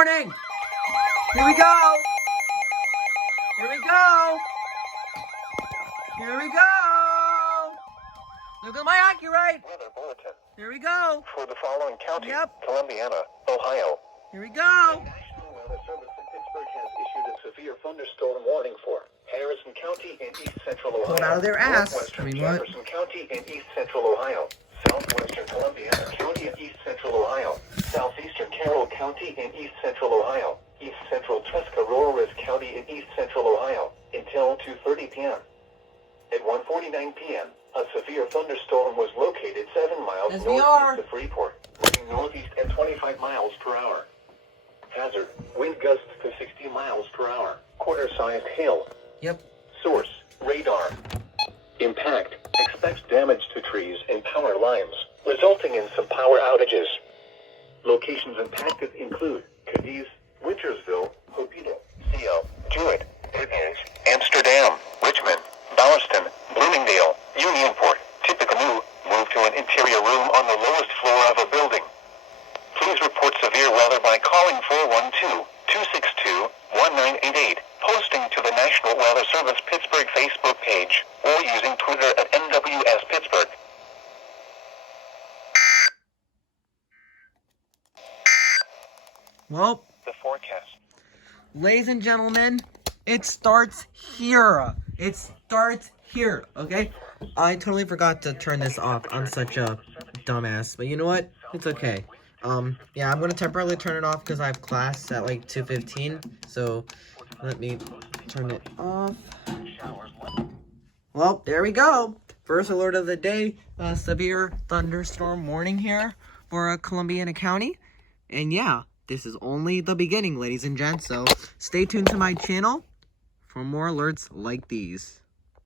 warning! Here we go! Here we go! Here we go! Look at my AccuRite! Weather bulletin. Here we go! For the following counties, Yep. Columbiana, Ohio. Here we go! The National Weather Service in Pittsburgh has issued a severe thunderstorm warning for Harrison County and East Central Ohio. Pulled out of their ass. Northwestern I mean, what? Jefferson County and East Central Ohio. Southwestern Columbiana County and East Central Ohio. Southeastern Carroll County and East Central Ohio. East Central Tuscarawas County and East Central Ohio. Until 2:30 p.m. At 1:49 p.m., a severe thunderstorm was located 7 miles northeast of Freeport, moving northeast at 25 miles per hour. Hazard, wind gusts to 60 miles per hour. Quarter-sized hail. Yep. Source, radar. Impact, expects damage to trees and power lines, resulting in some power outages. Locations impacted include Cadiz, Wintersville, Hopedo, Seal, Jewett, Woodhenge, Amsterdam, Richmond, Bowerston, Bloomingdale, Unionport, Tippecanoe. Move to an interior room on the lowest floor of a building. Please report severe weather by calling 412-262-1988, posting to the National Weather Service Pittsburgh Facebook page, or using Twitter at NWS Pittsburgh. Well, The forecast. ladies and gentlemen, it starts here. It starts here, okay? I totally forgot to turn this off. I'm such a dumbass, but you know what? It's okay. Yeah, I'm gonna temporarily turn it off because I have class at like 2:15. So let me turn it off. Well, there we go. First alert of the day. Severe thunderstorm warning here for Columbiana County. And yeah, this is only the beginning, ladies and gents. So stay tuned to my channel for more alerts like these.